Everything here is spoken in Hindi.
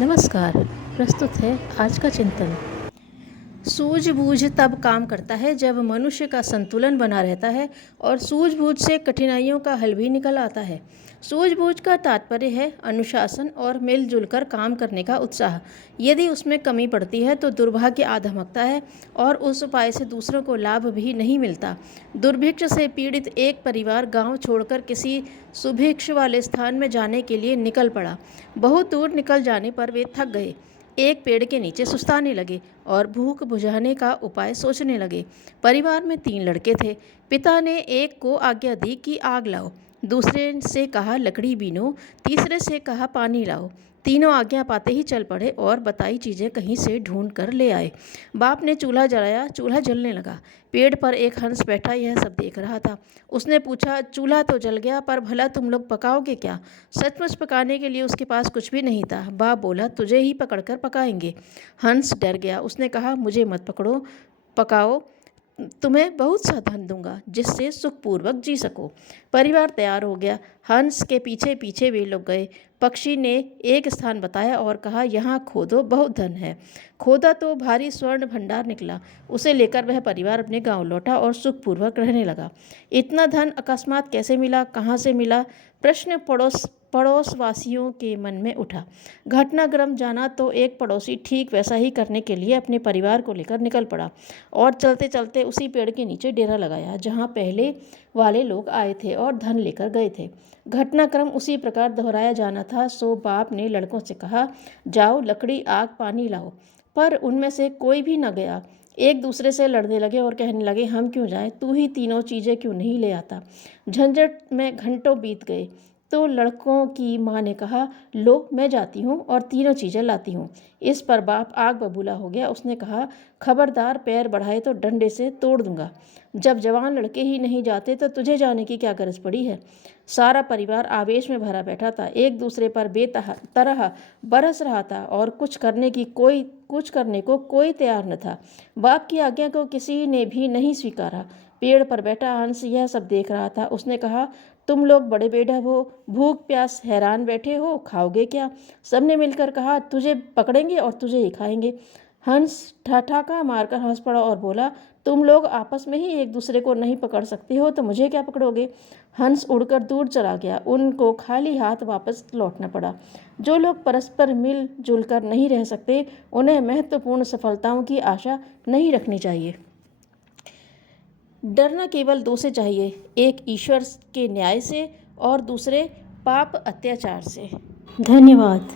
नमस्कार। प्रस्तुत है आज का चिंतन। सूझबूझ तब काम करता है जब मनुष्य का संतुलन बना रहता है और सूझबूझ से कठिनाइयों का हल भी निकल आता है। सूझबूझ का तात्पर्य है अनुशासन और मिलजुल कर काम करने का उत्साह। यदि उसमें कमी पड़ती है तो दुर्भाग्य आ धमकता है और उस उपाय से दूसरों को लाभ भी नहीं मिलता। दुर्भिक्ष से पीड़ित एक परिवार गांव छोड़कर किसी सुभिक्ष वाले स्थान में जाने के लिए निकल पड़ा। बहुत दूर निकल जाने पर वे थक गए, एक पेड़ के नीचे सुस्ताने लगे और भूख बुझाने का उपाय सोचने लगे। परिवार में 3 लड़के थे। पिता ने एक को आज्ञा दी कि आग लाओ, दूसरे से कहा लकड़ी बीनो, तीसरे से कहा पानी लाओ। तीनों आज्ञा पाते ही चल पड़े और बताई चीज़ें कहीं से ढूंढ कर ले आए। बाप ने चूल्हा जलाया, चूल्हा जलने लगा। पेड़ पर एक हंस बैठा यह सब देख रहा था। उसने पूछा, चूल्हा तो जल गया, पर भला तुम लोग पकाओगे क्या? सचमुच पकाने के लिए उसके पास कुछ भी नहीं था। बाप बोला, तुझे ही पकड़कर पकाएंगे। हंस डर गया। उसने कहा, मुझे मत पकड़ो, पकाओ, तुम्हें बहुत सा धन दूंगा जिससे सुखपूर्वक जी सको। परिवार तैयार हो गया। हंस के पीछे पीछे वे लोग गए। पक्षी ने एक स्थान बताया और कहा, यहाँ खोदो, बहुत धन है। खोदा तो भारी स्वर्ण भंडार निकला। उसे लेकर वह परिवार अपने गांव लौटा और सुखपूर्वक रहने लगा। इतना धन अकस्मात कैसे मिला, कहाँ से मिला? प्रश्न पड़ोसवासियों के मन में उठा। घटनाक्रम जाना तो एक पड़ोसी ठीक वैसा ही करने के लिए अपने परिवार को लेकर निकल पड़ा और चलते चलते उसी पेड़ के नीचे डेरा लगाया जहाँ पहले वाले लोग आए थे और धन लेकर गए थे। घटनाक्रम उसी प्रकार दोहराया जाना था। सो बाप ने लड़कों से कहा, जाओ लकड़ी, आग, पानी लाओ। पर उनमें से कोई भी न गया। एक दूसरे से लड़ने लगे और कहने लगे, हम क्यों जाएं, तू ही तीनों चीज़ें क्यों नहीं ले आता? झंझट में घंटों बीत गए। तो लड़कों की माँ ने कहा, लो मैं जाती हूँ और तीनों चीज़ें लाती हूँ। इस पर बाप आग बबूला हो गया। उसने कहा, खबरदार, पैर बढ़ाए तो डंडे से तोड़ दूंगा। जब जवान लड़के ही नहीं जाते तो तुझे जाने की क्या गरज पड़ी है? सारा परिवार आवेश में भरा बैठा था, एक दूसरे पर बेतरह बरस रहा था और कुछ करने को कोई तैयार न था। बाप की आज्ञा को किसी ने भी नहीं स्वीकारा। पेड़ पर बैठा हंस यह सब देख रहा था। उसने कहा, तुम लोग बड़े बेढब हो, भूख प्यास हैरान बैठे हो, खाओगे क्या? सबने मिलकर कहा, तुझे पकड़ेंगे और तुझे ही खाएंगे। हंस ठहाका मारकर हंस पड़ा और बोला, तुम लोग आपस में ही एक दूसरे को नहीं पकड़ सकते हो तो मुझे क्या पकड़ोगे? हंस उड़कर दूर चला गया। उनको खाली हाथ वापस लौटना पड़ा। जो लोग परस्पर मिल जुल कर नहीं रह सकते, उन्हें महत्वपूर्ण सफलताओं की आशा नहीं रखनी चाहिए। डरना केवल 2 से चाहिए, एक ईश्वर के न्याय से और दूसरे पाप अत्याचार से। धन्यवाद।